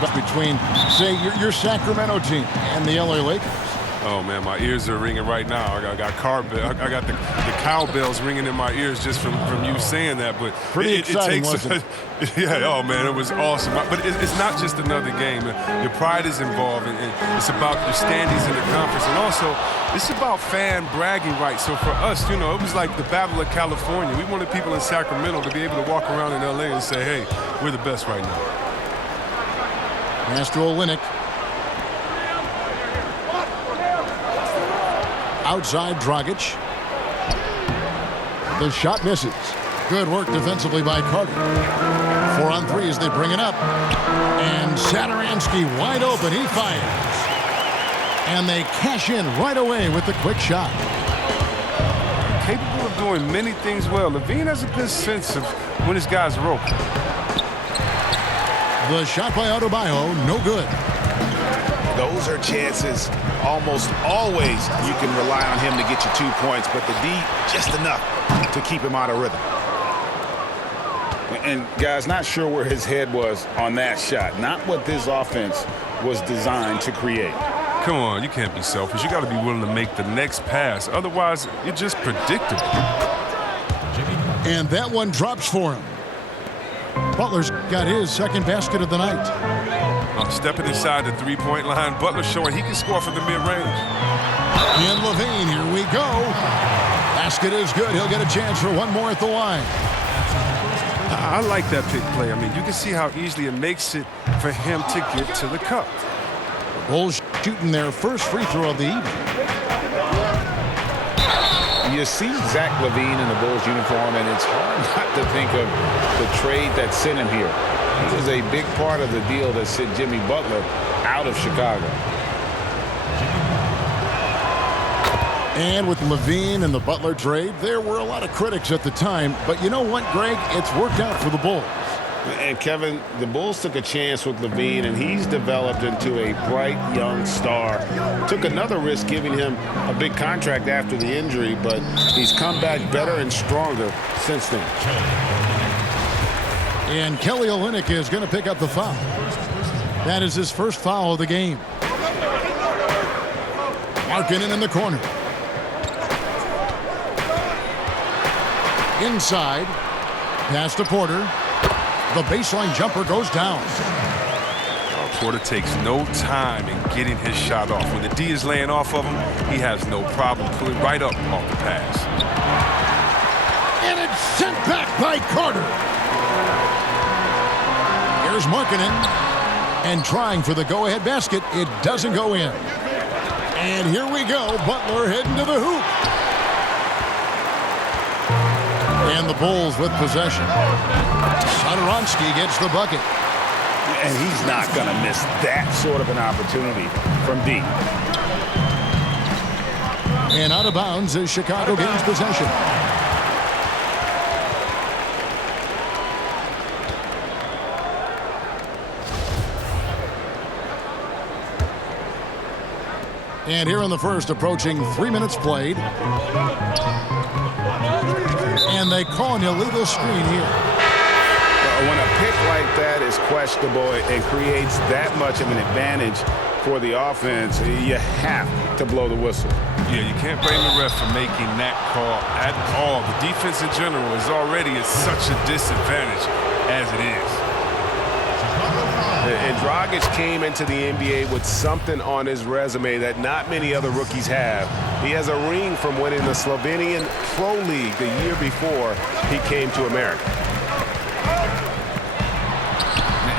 between, say, your Sacramento team and the LA Lakers? Oh man, my ears are ringing right now. I got the cowbells ringing in my ears just from you saying that. But pretty exciting, wasn't it? Yeah, oh man, it was awesome. But it's not just another game. Your pride is involved, and it's about your standings in the conference, and also it's about fan bragging rights. So for us, it was like the Battle of California. We wanted people in Sacramento to be able to walk around in LA and say, "Hey, we're the best right now." Pass to Olynyk. Outside Dragic. The shot misses. Good work defensively by Carter. 4 on 3 as they bring it up. And Satoransky wide open. He fires. And they cash in right away with the quick shot. Capable of doing many things well. LaVine has a good sense of when his guys are open. The shot by Adebayo, no good. Those are chances almost always you can rely on him to get you 2 points, but the D just enough to keep him out of rhythm. And guys, not sure where his head was on that shot. Not what this offense was designed to create. Come on, you can't be selfish. You got to be willing to make the next pass. Otherwise, you're just predictable. And that one drops for him. Butler's got his second basket of the night. Stepping inside the three-point line. Butler showing he can score from the mid-range. And LaVine, here we go. Basket is good. He'll get a chance for one more at the line. I like that pick play. I mean, you can see how easily it makes it for him to get to the cup. The Bulls shooting their first free throw of the evening. You see Zach LaVine in the Bulls uniform, and it's hard not to think of the trade that sent him here. He was a big part of the deal that sent Jimmy Butler out of Chicago. And with LaVine and the Butler trade, there were a lot of critics at the time. But you know what, Greg? It's worked out for the Bulls. And Kevin, the Bulls took a chance with LaVine, and he's developed into a bright young star. Took another risk giving him a big contract after the injury, but he's come back better and stronger since then. And Kelly Olynyk is going to pick up the foul. That is his first foul of the game. Markkanen in the corner. Inside. Pass to Porter. The baseline jumper goes down. Porter takes no time in getting his shot off. When the D is laying off of him, he has no problem pulling right up off the pass. And it's sent back by Carter. Here's Markkanen. And trying for the go-ahead basket. It doesn't go in. And here we go. Butler heading to the hoop. And the Bulls with possession. Satoransky gets the bucket. And he's not going to miss that sort of an opportunity from deep. And out of bounds as Chicago gains possession. And here in the first, approaching 3 minutes played. And they call an illegal screen here. When a pick like that is questionable and creates that much of an advantage for the offense, you have to blow the whistle. Yeah, you can't blame the ref for making that call at all. The defense in general is already at such a disadvantage as it is. And Dragic came into the NBA with something on his resume that not many other rookies have. He has a ring from winning the Slovenian Pro League the year before he came to America.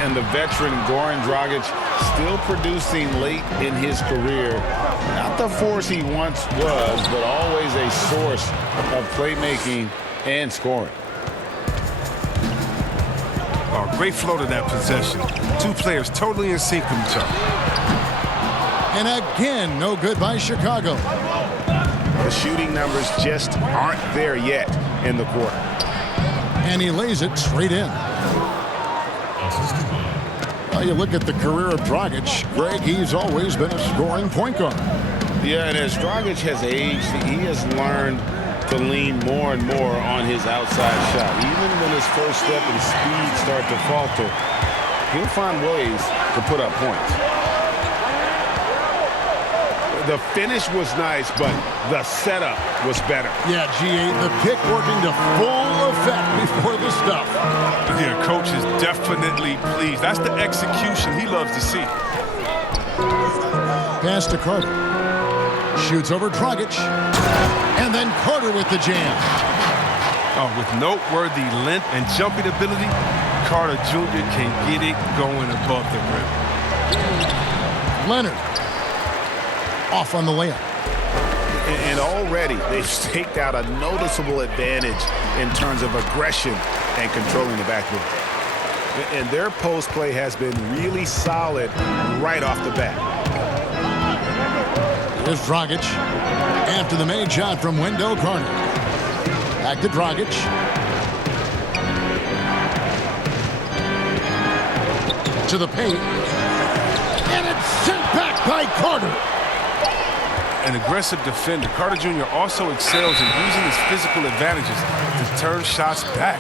And the veteran Goran Dragic still producing late in his career. Not the force he once was, but always a source of playmaking and scoring. Oh, great flow to that possession. Two players totally in sync with each other. And again, no good by Chicago. The shooting numbers just aren't there yet in the quarter. And he lays it straight in. Well, you look at the career of Dragic, Greg, he's always been a scoring point guard. Yeah, and as Dragic has aged, he has learned to lean more and more on his outside shot. Even when his first step and speed start to falter, he'll find ways to put up points. The finish was nice, but the setup was better. Yeah, G8, the pick working to full effect before the stuff. Yeah, coach is definitely pleased. That's the execution he loves to see. Pass to Carter. Shoots over Dragic. And then Carter with the jam. Oh, with noteworthy length and jumping ability, Carter Jr. can get it going above the rim. Leonard. Off on the layup. And already they've staked out a noticeable advantage in terms of aggression and controlling the backboard. And their post play has been really solid right off the bat. Here's Dragic. After the made shot from Wendell Carter. Back to Dragic. To the paint. And it's sent back by Carter. An aggressive defender, Carter Jr. also excels in using his physical advantages to turn shots back.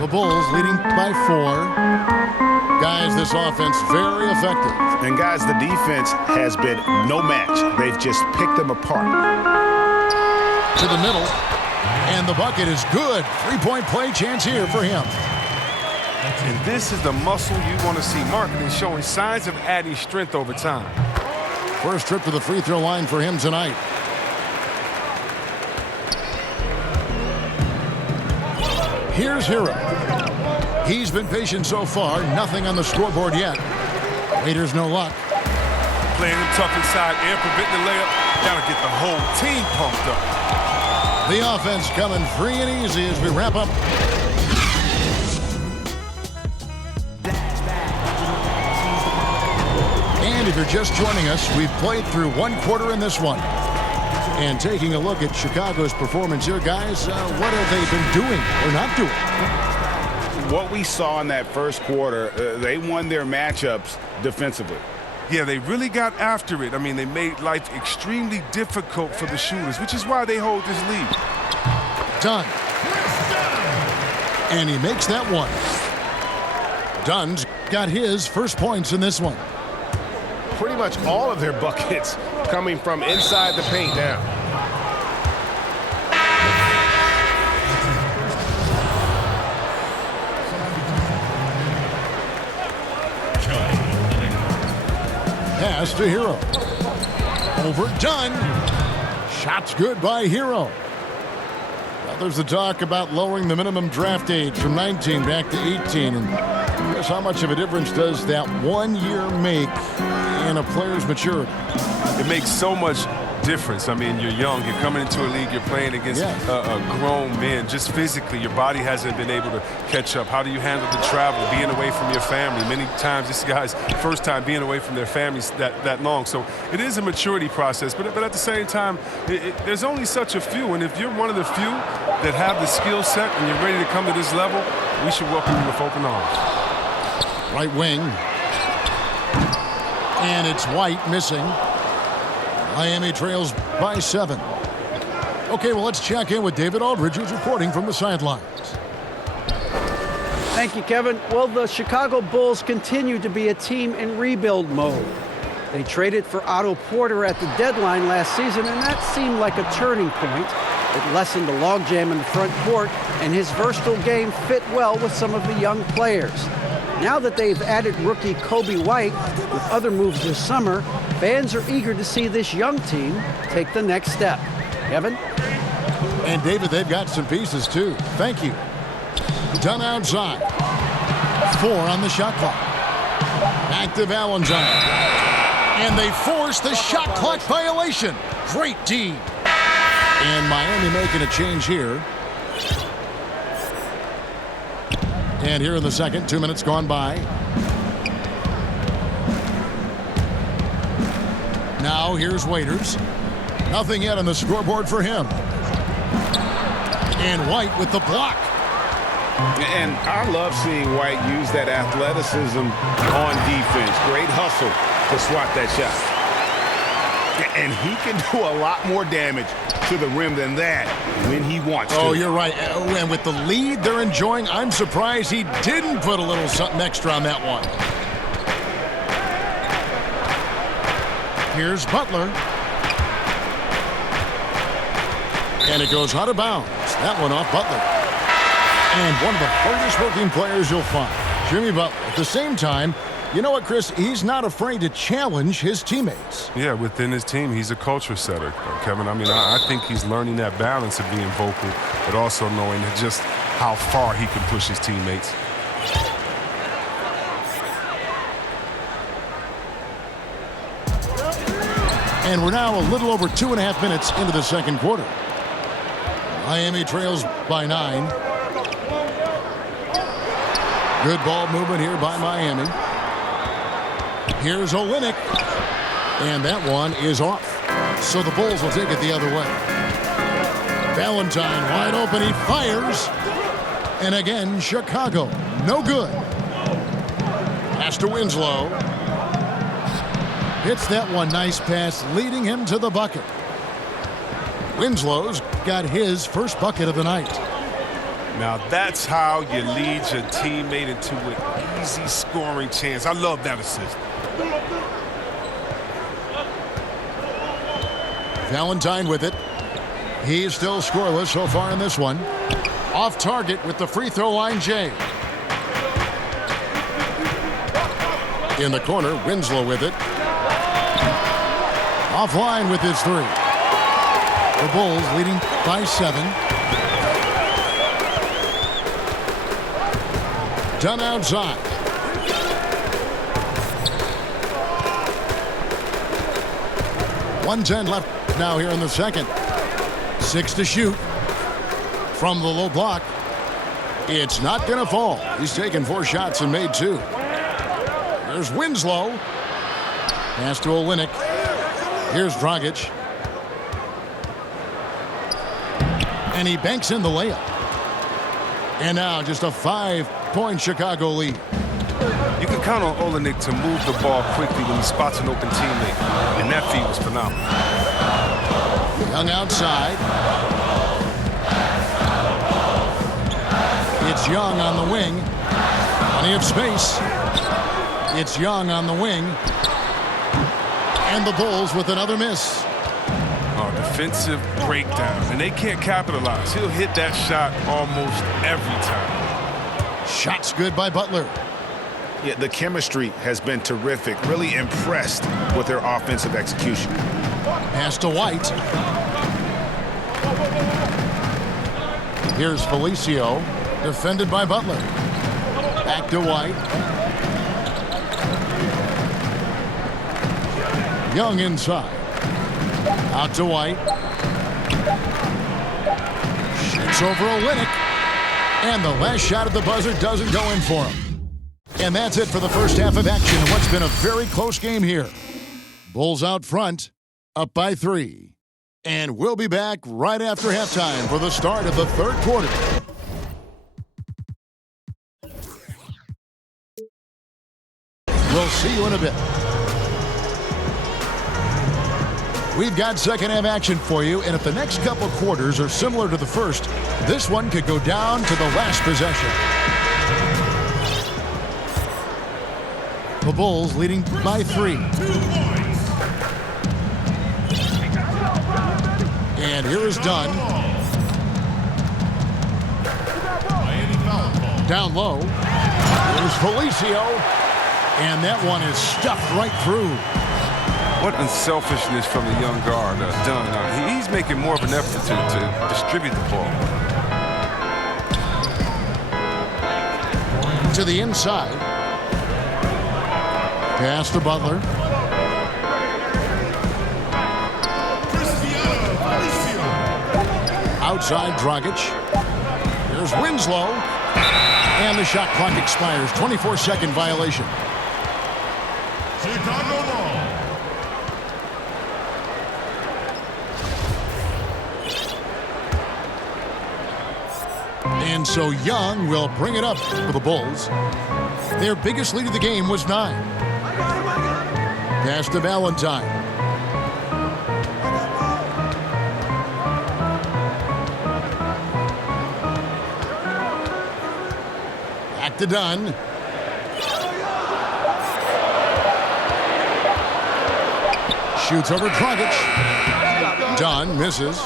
The Bulls leading by 4. Guys, this offense very effective. And guys, the defense has been no match. They've just picked them apart. To the middle. And the bucket is good. 3-point play chance here for him. And this is the muscle you want to see. Marketing showing signs of adding strength over time. First trip to the free throw line for him tonight. Here's Hero. He's been patient so far. Nothing on the scoreboard yet. Waiters no luck. Playing him tough inside and preventing the layup. Gotta get the whole team pumped up. The offense coming free and easy as we wrap up. And if you're just joining us, we've played through one quarter in this one. And taking a look at Chicago's performance here, guys, what have they been doing or not doing? What we saw in that first quarter, they won their matchups defensively. Yeah, they really got after it. I mean, they made life extremely difficult for the shooters, which is why they hold this lead. Dunn. And he makes that one. Dunn's got his first points in this one. Pretty much all of their buckets coming from inside the paint now. Pass to Hero. Over Dunn. Shots good by Hero. Well, there's the talk about lowering the minimum draft age from 19 back to 18. And guess how much of a difference does that 1 year make in a player's maturity? It makes so much difference. I mean, you're young, you're coming into a league, you're playing against grown men. Just physically, your body hasn't been able to catch up. How do you handle the travel, being away from your family? Many times, this guy's first time being away from their families that long. So it is a maturity process, but at the same time, there's only such a few. And if you're one of the few that have the skill set and you're ready to come to this level, we should welcome you with open arms. Right wing. And it's White missing. Miami trails by 7. Okay, well, let's check in with David Aldridge, who's reporting from the sidelines. Thank you, Kevin. Well, the Chicago Bulls continue to be a team in rebuild mode. They traded for Otto Porter at the deadline last season, and that seemed like a turning point. It lessened the logjam in the front court, and his versatile game fit well with some of the young players. Now that they've added rookie Kobe White with other moves this summer, fans are eager to see this young team take the next step. Kevin? And David, they've got some pieces too. Thank you. Dunn outside. 4 on the shot clock. Back to Valentine. And they force the shot clock violation. Great D. And Miami making a change here. And here in the second, 2 minutes gone by. Now here's Waiters. Nothing yet on the scoreboard for him. And White with the block. And I love seeing White use that athleticism on defense. Great hustle to swat that shot. And he can do a lot more damage to the rim than that when he wants to. Oh, you're right. And with the lead they're enjoying, I'm surprised he didn't put a little something extra on that one. Here's Butler. And it goes out of bounds. That one off Butler. And one of the hardest working players you'll find, Jimmy Butler. At the same time, you know what, Chris? He's not afraid to challenge his teammates. Yeah, within his team, he's a culture setter, Kevin. I mean, I think he's learning that balance of being vocal, but also knowing just how far he can push his teammates. And we're now a little over 2.5 minutes into the second quarter. Miami trails by 9. Good ball movement here by Miami. Here's Olynyk. And that one is off. So the Bulls will take it the other way. Valentine wide open. He fires. And again, Chicago. No good. Pass to Winslow. Hits that one. Nice pass, leading him to the bucket. Winslow's got his first bucket of the night. Now that's how you lead your teammate into an easy scoring chance. I love that assist. Valentine with it. He's still scoreless so far in this one. Off target with the free throw line, Jay. In the corner, Winslow with it. Offline with his 3. The Bulls leading by 7. Done outside. .110 left now here in the second. 6 to shoot. From the low block. It's not going to fall. He's taken 4 shots and made 2. There's Winslow. Pass to Olynyk. Here's Dragic. And he banks in the layup. And now just a 5-point Chicago lead. You can count on Olynyk to move the ball quickly when he spots an open teammate. And that feed was phenomenal. Young outside. It's Young on the wing. Plenty of space. It's Young on the wing. And the Bulls with another miss. Defensive breakdown, and they can't capitalize. He'll hit that shot almost every time. Shots good by Butler. Yeah, the chemistry has been terrific. Really impressed with their offensive execution. Pass to White. Here's Felicio, defended by Butler. Back to White. Young inside. Out to White. Shoots over Olynyk. And the last shot at the buzzer doesn't go in for him. And that's it for the first half of action in what's been a very close game here. Bulls out front, up by 3. And we'll be back right after halftime for the start of the third quarter. We'll see you in a bit. We've got second half action for you, and if the next couple quarters are similar to the first, this one could go down to the last possession. The Bulls leading by 3. And here is Dunn. Down low. Here's Felicio. And that one is stuffed right through. What unselfishness from the young guard, Dunn. He's making more of an effort to distribute the ball. To the inside. Pass to Butler. Outside Dragic. Here's Winslow. And the shot clock expires. 24-second violation. Chicago ball. And so Young will bring it up for the Bulls. Their biggest lead of the game was 9. Pass to Valentine. to Dunn. Shoots over Dragic. Dunn misses.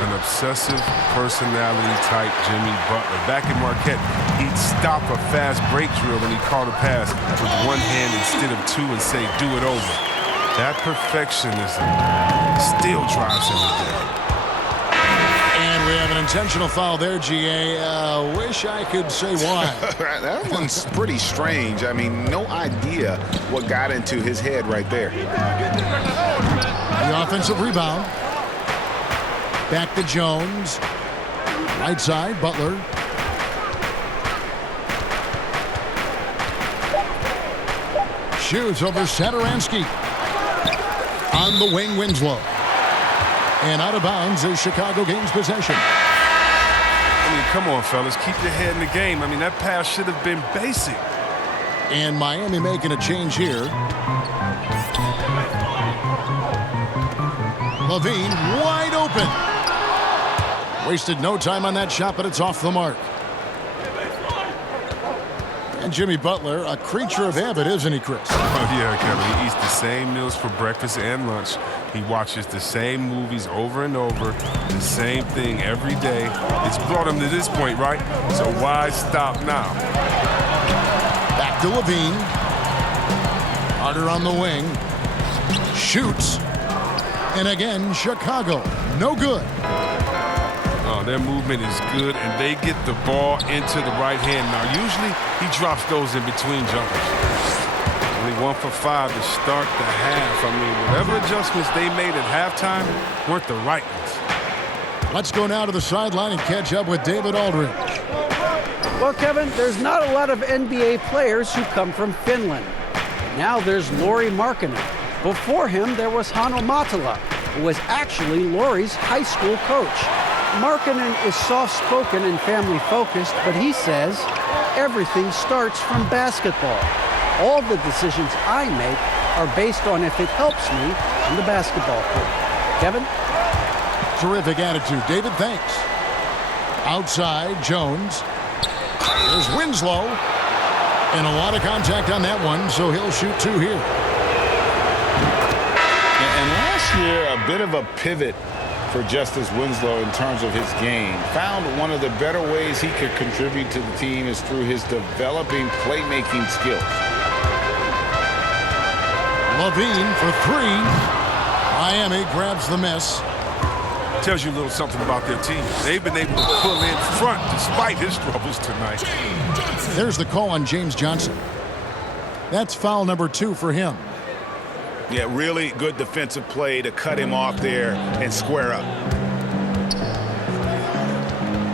An obsessive personality type Jimmy Butler. Back in Marquette, he'd stop a fast break drill when he called a pass with one hand instead of two and say, do it over. That perfectionism still drives him to death. And we have an intentional foul there, GA. Wish I could say why. That one's pretty strange. I mean, no idea what got into his head right there. The offensive rebound. Back to Jones. Right side, Butler. Shoots over Satoransky. On the wing, Winslow. And out of bounds as Chicago gains possession. I mean, come on, fellas. Keep your head in the game. I mean, that pass should have been basic. And Miami making a change here. Levine wide open. Wasted no time on that shot, but it's off the mark. And Jimmy Butler, a creature of habit, isn't he, Chris? Oh, yeah, Kevin. He eats the same meals for breakfast and lunch. He watches the same movies over and over, the same thing every day. It's brought him to this point, right? So why stop now? Back to Levine. Carter on the wing. Shoots. And again, Chicago. No good. Oh, their movement is good, and they get the ball into the right hand. Now, usually he drops those in between jumpers. Only 1 for 5 to start the half. I mean, whatever adjustments they made at halftime weren't the right ones. Let's go now to the sideline and catch up with David Aldridge. Well, Kevin, there's not a lot of NBA players who come from Finland. Now there's Lauri Markkanen. Before him, there was Hanno Matala, who was actually Lauri's high school coach. Markkanen is soft-spoken and family-focused, but he says everything starts from basketball. All the decisions I make are based on if it helps me on the basketball court. Kevin? Terrific attitude. David, thanks. Outside, Jones. There's Winslow. And a lot of contact on that one, so he'll shoot 2 here. And last year, a bit of a pivot for Justice Winslow in terms of his game. Found one of the better ways he could contribute to the team is through his developing playmaking skills. Levine for 3. Miami grabs the miss. Tells you a little something about their team. They've been able to pull in front despite his troubles tonight. There's the call on James Johnson. That's foul number 2 for him. Yeah, really good defensive play to cut him off there and square up.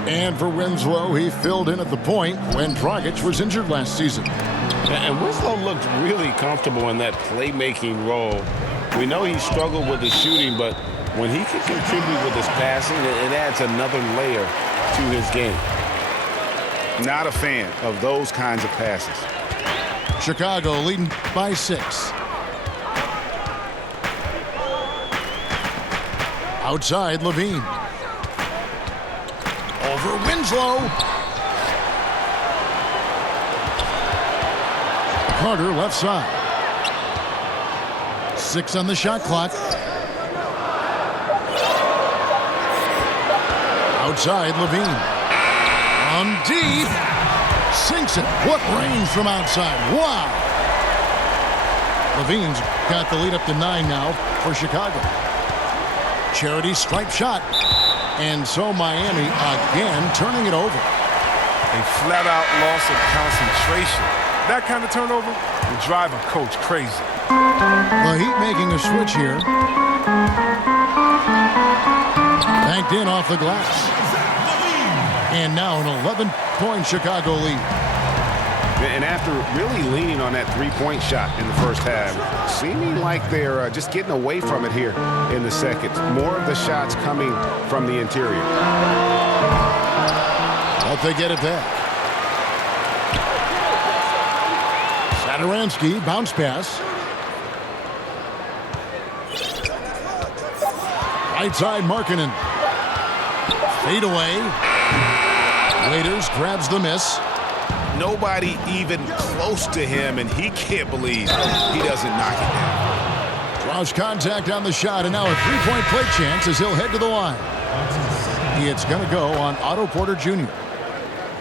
And for Winslow, he filled in at the point when Dragic was injured last season. And Winslow looked really comfortable in that playmaking role. We know he struggled with the shooting, but when he can contribute with his passing, it adds another layer to his game. Not a fan of those kinds of passes. Chicago leading by 6. Outside, Levine. Over Winslow. Carter left side. 6 on the shot clock. Outside, Levine. On deep. Sinks it. What range from outside. Wow. Levine's got the lead up to 9 now for Chicago. Charity stripe shot. And so Miami again turning it over. A flat-out loss of concentration. That kind of turnover will drive a coach crazy. The Heat making a switch here. Banked in off the glass. And now an 11-point Chicago lead. And after really leaning on that three-point shot in the first half, seeming like they're just getting away from it here in the second. More of the shots coming from the interior. But they get it back. Satoransky, bounce pass. Right side, Markkanen. Fade away. Waiters grabs the miss. Nobody even close to him, and he can't believe he doesn't knock it down. Draws contact on the shot, and now a three-point play chance as he'll head to the line. It's going to go on Otto Porter Jr.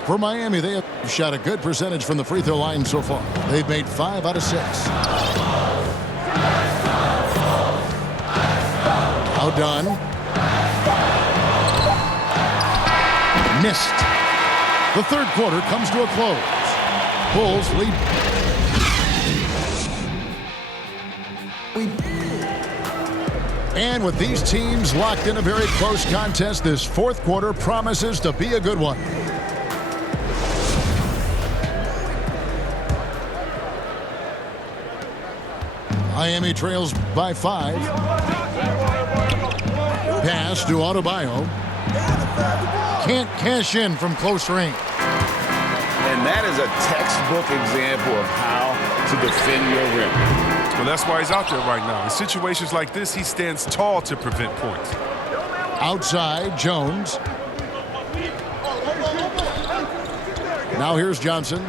For Miami, they have shot a good percentage from the free throw line so far. They've made 5 out of 6. Outdone. Missed. The third quarter comes to a close. Bulls lead. And with these teams locked in a very close contest, this fourth quarter promises to be a good one. Miami trails by 5. Pass to Adebayo. Can't cash in from close range. And that is a textbook example of how to defend your rim. Well, that's why he's out there right now. In situations like this, he stands tall to prevent points. Outside, Jones. Now here's Johnson.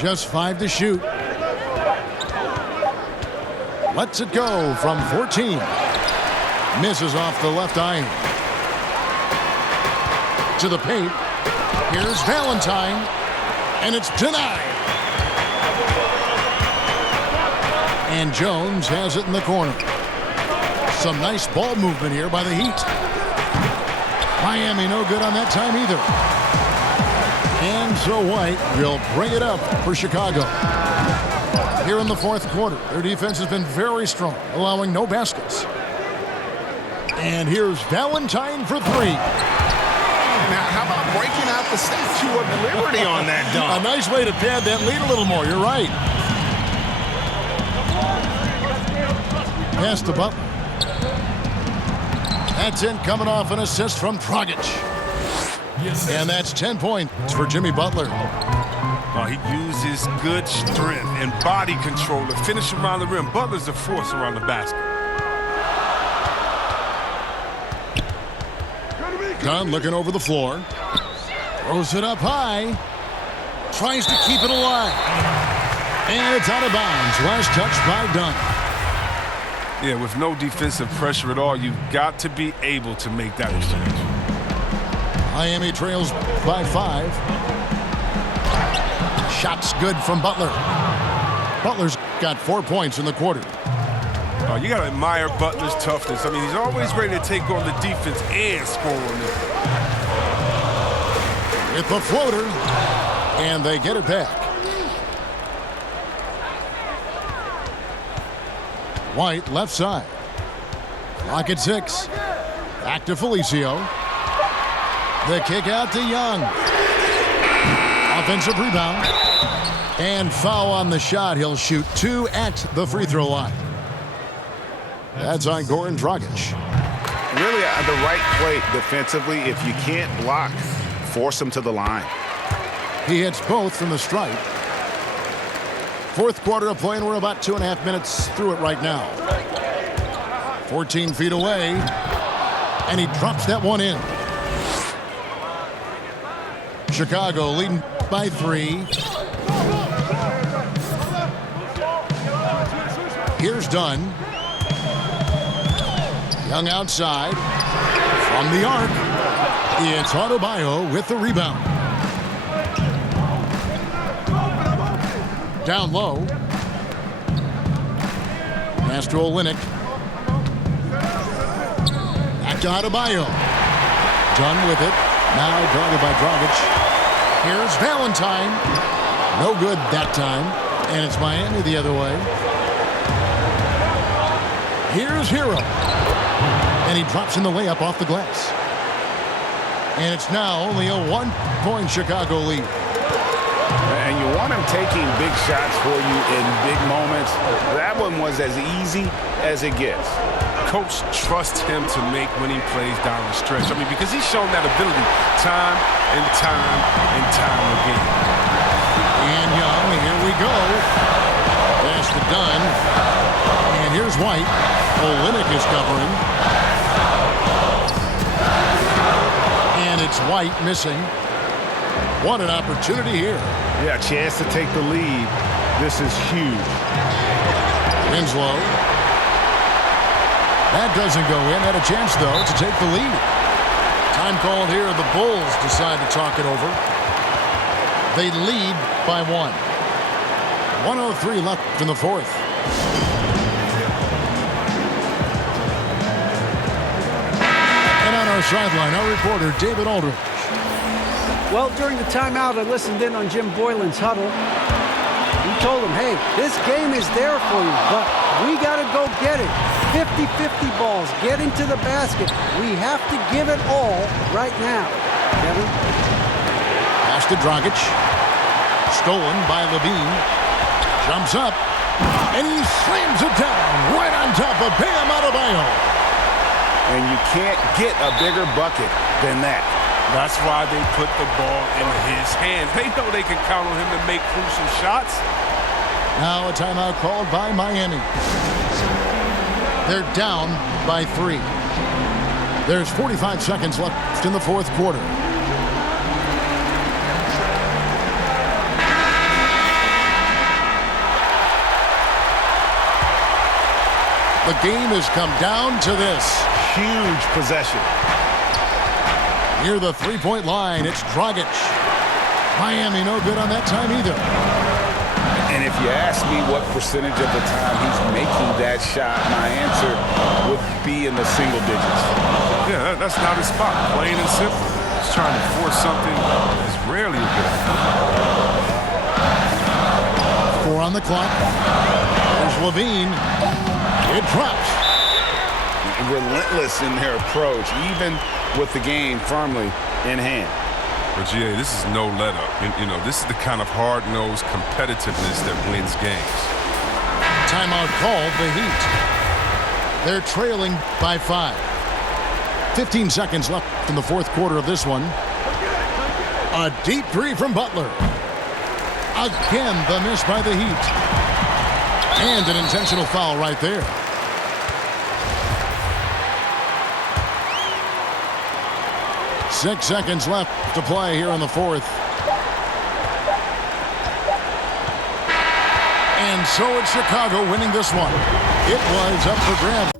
Just 5 to shoot. Lets it go from 14. Misses off the left iron. To the paint. Here's Valentine. And it's denied. And Jones has it in the corner. Some nice ball movement here by the Heat. Miami no good on that time either. And so White will bring it up for Chicago. Here in the fourth quarter, their defense has been very strong, allowing no baskets. And here's Valentine for 3. Now, how about breaking out the Statue of Liberty on that dunk? A nice way to pad that lead a little more. You're right. Pass to Butler. That's in, coming off an assist from Dragic. And that's 10 points for Jimmy Butler. He uses good strength and body control to finish around the rim. Butler's a force around the basket. Dunn looking over the floor. Throws it up high. Tries to keep it alive. And it's out of bounds. Last touch by Dunn. Yeah, with no defensive pressure at all, you've got to be able to make that exchange. Miami trails by 5. Shots good from Butler. Butler's got 4 points in the quarter. You got to admire Butler's toughness. I mean, he's always ready to take on the defense and score on it. With the floater, and they get it back. White left side. Clock at 6. Back to Felicio. The kick out to Young. Offensive rebound. And foul on the shot. He'll shoot 2 at the free throw line. That's on Goran Dragic. Really the right play defensively. If you can't block, force him to the line. He hits both from the stripe. Fourth quarter of play, and we're about 2.5 minutes through it right now. 14 feet away. And he drops that one in. Chicago leading by 3. Here's Dunn. Young outside. From the arc. It's Adebayo with the rebound. Down low. Pass to Olynyk. Back to Adebayo. Dunn with it. Now guarded by Dragic. Here's Valentine. No good that time. And it's Miami the other way. Here's Hero. And he drops in the layup off the glass. And it's now only a 1-point Chicago lead. And you want him taking big shots for you in big moments. That one was as easy as it gets. Coach trusts him to make winning plays down the stretch. I mean, because he's shown that ability time and time and time again. And Young, here we go. Pass to Dunn. And here's White. Olynyk is covering. And it's White missing. What an opportunity here. Yeah, a chance to take the lead. This is huge. Winslow. That doesn't go in. Had a chance, though, to take the lead. Time called here. The Bulls decide to talk it over. They lead by 1. 1:03 left in the fourth. And on our sideline, our reporter, David Aldridge. Well, during the timeout, I listened in on Jim Boylan's huddle. He told him, hey, this game is there for you, but we got to go get it. 50-50 balls, get into the basket. We have to give it all right now. Kevin? Pass to Dragic. Stolen by Levine. Jumps up. And he slams it down right on top of Bam Adebayo. And you can't get a bigger bucket than that. That's why they put the ball in his hands. They know they can count on him to make crucial shots. Now a timeout called by Miami. They're down by 3. There's 45 seconds left in the fourth quarter. The game has come down to this. Huge possession. Near the three-point line, it's Dragic. Miami no good on that time either. And if you ask me what percentage of the time he's making that shot, my answer would be in the single digits. Yeah, that's not his spot. Plain and simple. He's trying to force something that's rarely a good idea. 4 on the clock. There's Levine. It drops. Relentless in their approach, even with the game firmly in hand. But GA, this is no let-up. You know, this is the kind of hard-nosed competitiveness that wins games. Timeout called the Heat. They're trailing by 5. 15 seconds left in the fourth quarter of this one. A deep three from Butler. Again, the miss by the Heat. And an intentional foul right there. Six seconds left to play here in the fourth. And so it's Chicago winning this one. It was up for grabs.